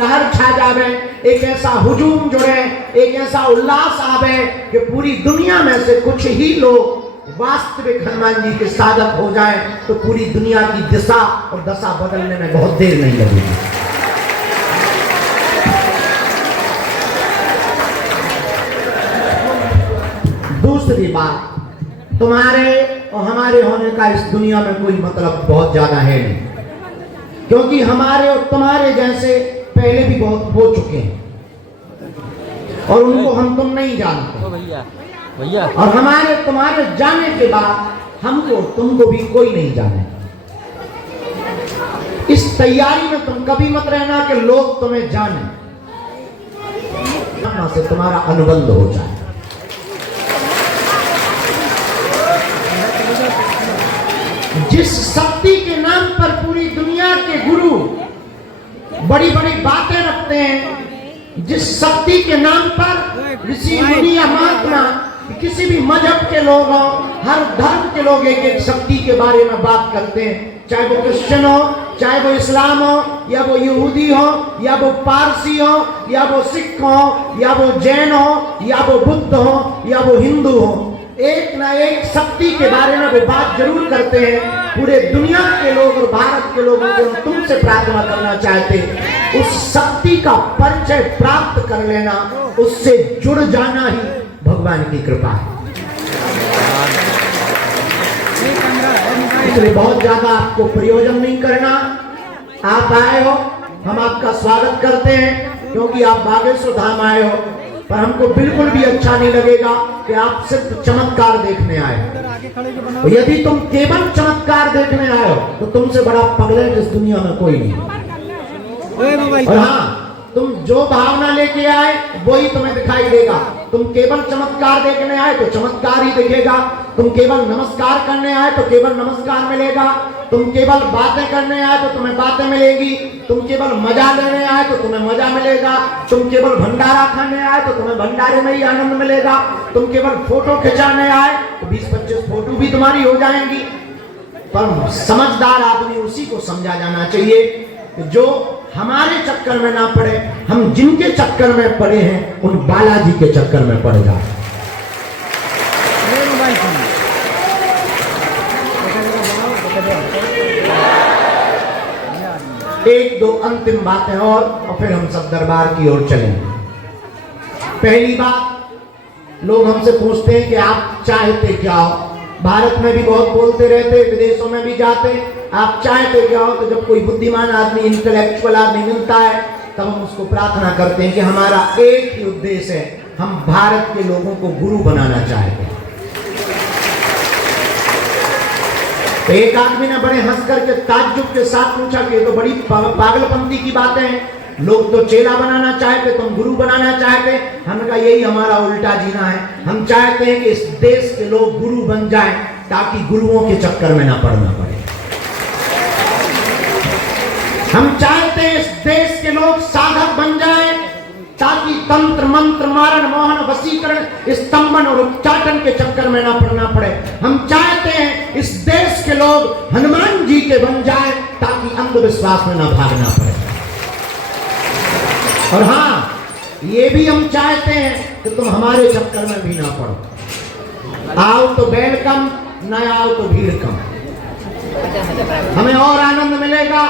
लहर छा जावे, एक ऐसा हुजूम जुड़े, एक ऐसा उल्लास आवे कि पूरी दुनिया में से कुछ ही लोग वास्तविक हनुमान जी के साधक हो जाए तो पूरी दुनिया की दिशा और दशा बदलने में बहुत देर नहीं लगेगी। दूसरी बात, तुम्हारे और हमारे होने का इस दुनिया में कोई मतलब बहुत ज्यादा है नहीं, क्योंकि हमारे और तुम्हारे जैसे पहले भी बहुत हो चुके हैं और उनको हम तुम नहीं जानते भैया, और हमारे तुम्हारे जाने के बाद हमको तुमको भी कोई नहीं जाने। इस तैयारी में तुम कभी मत रहना कि लोग तुम्हें जाने, से तुम्हारा अनुबंध हो जाए। जिस शक्ति के नाम पर पूरी दुनिया के गुरु बड़ी बड़ी बातें रखते हैं, जिस शक्ति के नाम पर ऋषि मुनि या महात्मा, किसी भी मजहब के लोग हों, हर धर्म के लोग एक एक शक्ति के बारे में बात करते हैं, चाहे वो क्रिश्चियन हो, चाहे वो इस्लाम हो, या वो यहूदी हो, या वो पारसी हो, या वो सिख हो, या वो जैन हो, या वो बुद्ध हो, या वो हिंदू हो, एक ना एक शक्ति के बारे में वो बात जरूर करते हैं। पूरे दुनिया के लोग और भारत के लोगों को तुमसे प्रार्थना करना चाहते, उस शक्ति का परिचय प्राप्त कर लेना, उससे जुड़ जाना ही भगवान की कृपा है। इसलिए बहुत ज्यादा आपको प्रयोजन नहीं करना। आप आए हो, हम आपका स्वागत करते हैं क्योंकि आप बागेश्वर धाम आए हो, पर हमको बिल्कुल भी अच्छा नहीं लगेगा कि आप सिर्फ चमत्कार देखने आए। तो यदि तुम केवल चमत्कार देखने आए हो तो तुमसे बड़ा पगलेट इस दुनिया में कोई नहीं। और हाँ, तुम जो भावना लेके आए वही तुम्हें दिखाई देगा। तुम केवल चमत्कार देखने आए तो चमत्कार ही दिखेगा, तुम केवल नमस्कार करने आए तो केवल नमस्कार मिलेगा, तुम केवल बातें करने आए तो तुम्हें बातें मिलेगी, तुम केवल मजा लेने आए तो तुम्हें मजा मिलेगा, तुम केवल भंडारा खाने आए तो तुम्हें भंडारे में ही आनंद मिलेगा, तुम केवल फोटो खिंचाने आए तो 20-25 फोटो भी तुम्हारी हो जाएंगी। पर समझदार आदमी उसी को समझा जाना चाहिए कि जो हमारे चक्कर में ना पड़े, हम जिनके चक्कर में पड़े हैं उन बालाजी के चक्कर में पड़ जाए। एक दो अंतिम बातें और फिर हम सब दरबार की ओर चलेंगे। पहली बात, लोग हमसे पूछते हैं कि आप चाहते क्या हो। भारत में भी बहुत बोलते रहते, विदेशों में भी जाते, आप चाहते क्या हो। तो जब कोई बुद्धिमान आदमी, इंटेलेक्चुअल आदमी मिलता है तब हम उसको प्रार्थना करते हैं कि हमारा एक ही उद्देश्य है, हम भारत के लोगों को गुरु बनाना चाहते हैं। तो एक आदमी ने बड़े हंस करके ताज्जुब के साथ पूछा कि ये तो बड़ी पागलपंती की बातें हैं, लोग तो चेला बनाना चाहते, तुम गुरु बनाना चाहते। हमने कहा यही हमारा उल्टा जीना है। हम चाहते हैं कि इस देश के लोग गुरु बन जाएं ताकि गुरुओं के चक्कर में ना पड़ना पड़े। हम चाहते हैं इस देश के लोग साधक बन जाएं ताकि तंत्र मंत्र मारण मोहन वशीकरण स्तंभन और उच्चाटन के चक्कर में ना पड़ना पड़े। हम चाहते हैं इस देश के लोग हनुमान जी के बन जाएं ताकि अंधविश्वास में ना भागना पड़े। और हाँ, ये भी हम चाहते हैं कि तुम हमारे चक्कर में भी ना पड़ो। आओ तो वेलकम, न आओ तो भीड़ कम। हमें और आनंद मिलेगा,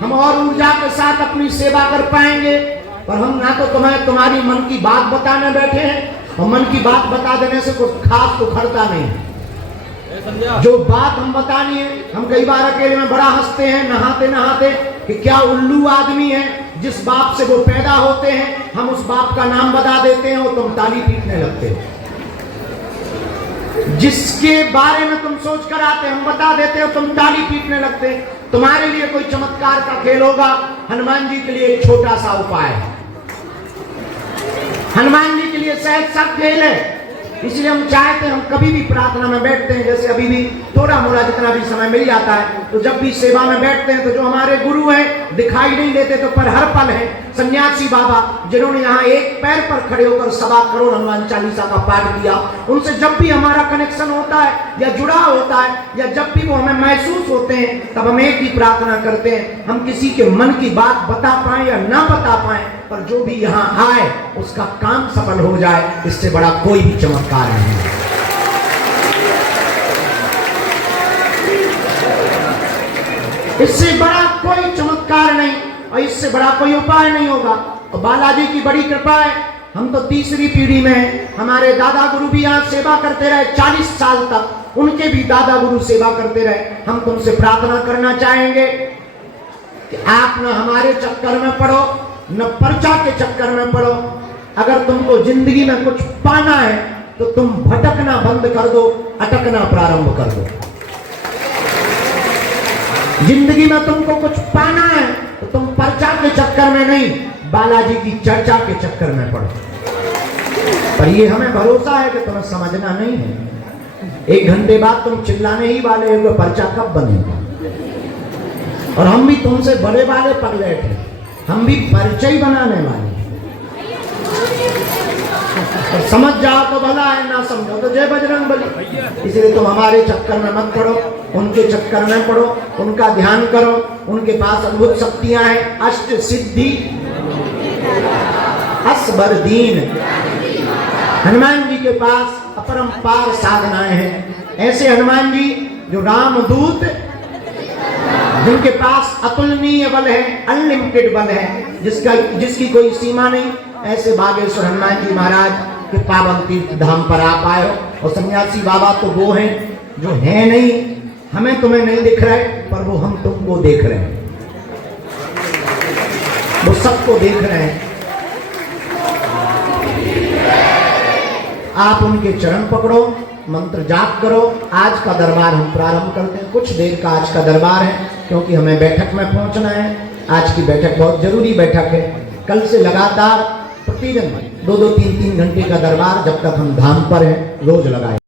हम और ऊर्जा के साथ अपनी सेवा कर पाएंगे। पर हम ना तो तुम्हें तुम्हारी मन की बात बताने बैठे हैं, और मन की बात बता देने से कुछ खास उखड़ता नहीं। जो बात हम बतानी है, हम कई बार अकेले में बड़ा हंसते हैं नहाते नहाते कि क्या उल्लू आदमी है, जिस बाप से वो पैदा होते हैं हम उस बाप का नाम बता देते हैं और तुम ताली पीटने लगते हो। जिसके बारे में तुम सोच कर आते हम बता देते हो, तुम ताली पीटने लगते। तुम्हारे लिए कोई चमत्कार का खेल होगा, हनुमान जी के लिए एक छोटा सा उपाय है। हनुमान जी के लिए सहज सा खेल है। इसलिए हम चाहते हैं, हम कभी भी प्रार्थना में बैठते हैं, जैसे अभी भी थोड़ा मोड़ा जितना भी समय मिल जाता है, तो जब भी सेवा में बैठते हैं तो जो हमारे गुरु हैं दिखाई नहीं देते तो पर हर पल है। सन्यासी बाबा जिन्होंने यहाँ एक पैर पर खड़े होकर 1.25 करोड़ हनुमान चालीसा का पाठ किया, उनसे जब भी हमारा कनेक्शन होता है या जुड़ा होता है या जब भी वो हमें महसूस होते हैं, तब हम एक ही प्रार्थना करते हैं, हम किसी के मन की बात बता पाए या ना बता पाए, पर जो भी यहाँ आए उसका काम सफल हो जाए। इससे बड़ा कोई भी चमत्कार नहीं है। इससे बड़ा कोई चमत्कार नहीं और इससे बड़ा कोई उपाय नहीं होगा। तो बालाजी की बड़ी कृपा है, हम तो तीसरी पीढ़ी में हैं। हमारे दादा गुरु भी यहाँ सेवा करते रहे 40 साल तक, उनके भी दादा गुरु सेवा करते रहे। हम तुमसे प्रार्थना करना चाहेंगे कि आप न हमारे चक्कर में पड़ो, न पर्चा के चक्कर में पड़ो। अगर तुमको जिंदगी में कुछ पाना है तो तुम भटकना बंद कर दो, अटकना प्रारंभ कर दो। जिंदगी में तुमको कुछ पाना है तो तुम पर्चा के चक्कर में नहीं, बालाजी की चर्चा के चक्कर में पड़ो। पर ये हमें भरोसा है कि तुम्हें समझना नहीं है। 1 घंटे बाद तुम चिल्लाने ही वाले हो, पर्चा कब बनेगा। और हम भी तुमसे बड़े वाले पगले थे, हम भी पर्चा ही बनाने वाले। और समझ जाओ तो भला है, ना समझो तो जय बजरंग बली। इसलिए तुम हमारे चक्कर में मत पड़ो, उनके चक्कर में पड़ो, उनका ध्यान करो। उनके पास अद्भुत शक्तियां हैं, अष्ट सिद्धि असबर दीन। हनुमान जी के पास अपरंपार साधनाएं हैं। ऐसे हनुमान जी जो रामदूत, जिनके पास अतुलनीय बल है, अनलिमिटेड बल है, जिसकी कोई सीमा नहीं। ऐसे बागेश्वर हनुमान जी महाराज के पावन तीर्थ धाम पर आप आए हो। और सन्यासी बाबा तो वो हैं जो है नहीं, हमें तुम्हें नहीं दिख रहे, पर वो हम तुमको देख रहे हैं, वो सबको देख रहे हैं। आप उनके चरण पकड़ो, मंत्र जाप करो। आज का दरबार हम प्रारंभ करते हैं। कुछ देर का आज का दरबार है, क्योंकि हमें बैठक में पहुंचना है। आज की बैठक बहुत जरूरी बैठक है। कल से लगातार प्रतिदिन 2-2, 3-3 घंटे का दरबार, जब तक हम धाम पर हैं, रोज लगाए।